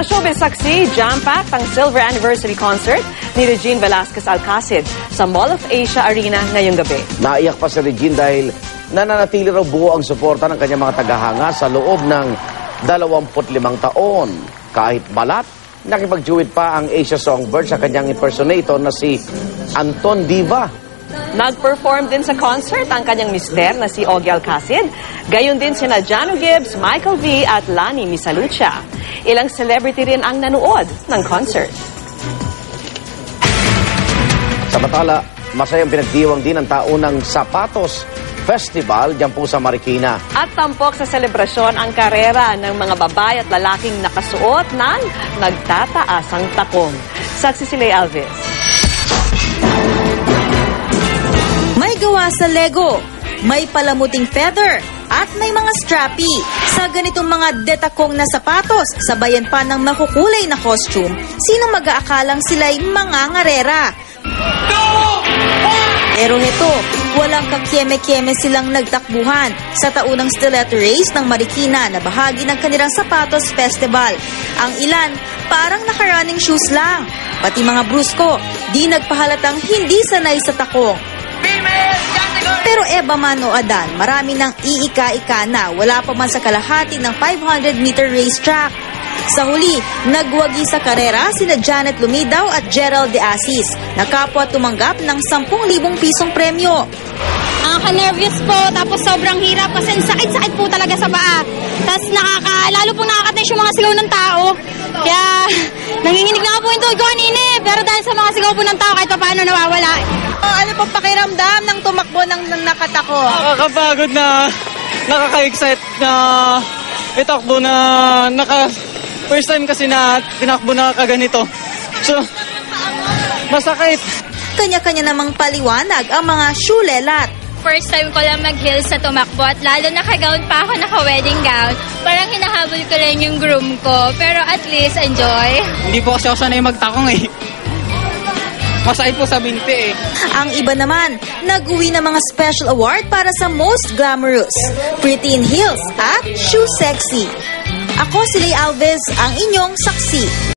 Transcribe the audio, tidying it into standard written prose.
Sa showbiz saksi, jam-packed ang silver anniversary concert ni Regine Velasquez Alcacid sa Mall of Asia Arena ngayong gabi. Naiyak pa si Regine dahil nananatili raw buo ang suporta ng kanyang mga tagahanga sa loob ng 25 taon. Kahit balat, nakipag-duet pa ang Asia Songbird sa kanyang impersonator na si Anton Diva. Nag-perform din sa concert ang kanyang mister na si Ogie Alcacid. Gayon din sina Jano Gibbs, Michael V. at Lani Misalucha. Ilang celebrity rin ang nanood ng concert. Samantala, masayang pinagdiwang din ang taunang Sapatos Festival dyan po sa Marikina. At tampok sa selebrasyon ang karera ng mga babae at lalaking nakasuot ng nagtataasang takong. Saksi si Lay Alves. May gawa sa Lego, may palamuting feather, at may mga strappy. Sa ganitong mga detakong na sapatos, sabayan pa ng makukulay na costume, sino mag-aakalang sila'y mga ngarera? Pero heto, walang kakyeme-kyeme silang nagtakbuhan sa taunang stiletto race ng Marikina na bahagi ng kanilang Sapatos Festival. Ang ilan, parang naka-running shoes lang. Pati mga brusko, di nagpahalatang hindi sanay sa takong. Pero eba man o adan, marami nang iika-ika na wala pa man sa kalahati ng 500-meter racetrack. Sa huli, nagwagi sa karera sina Janet Lumidaw at Gerald De Asis na kapwa tumanggap ng 10,000 pisong premyo. Nervous po, tapos sobrang hirap kasi sakit-sakit po talaga sa paa. Tapos lalo pong nakaka-tense yung mga sigaw ng tao. Kaya nanginginig na nga po yung tuhod ko kanina pero dahil sa mga sigaw po ng tao kahit paano nawawala. Ano pong pakiramdam ng tumakbo ng nakatako? Nakakapagod na, nakaka-excite na itakbo na first time kasi na tinakbo na kaganito. So, masakit. Kanya-kanya namang paliwanag ang mga syulelat. First time ko lang mag-heels sa tumakbo at lalo naka-gown pa ako, naka-wedding gown. Parang hinahabol ko lang yung groom ko. Pero at least, enjoy. Hindi po kasi ako sanay magtakong eh. Masakit po sa binti eh. Ang iba naman, nag-uwi ng mga special award para sa most glamorous, pretty in heels at shoe sexy. Ako si Lay Alves, ang inyong saksi.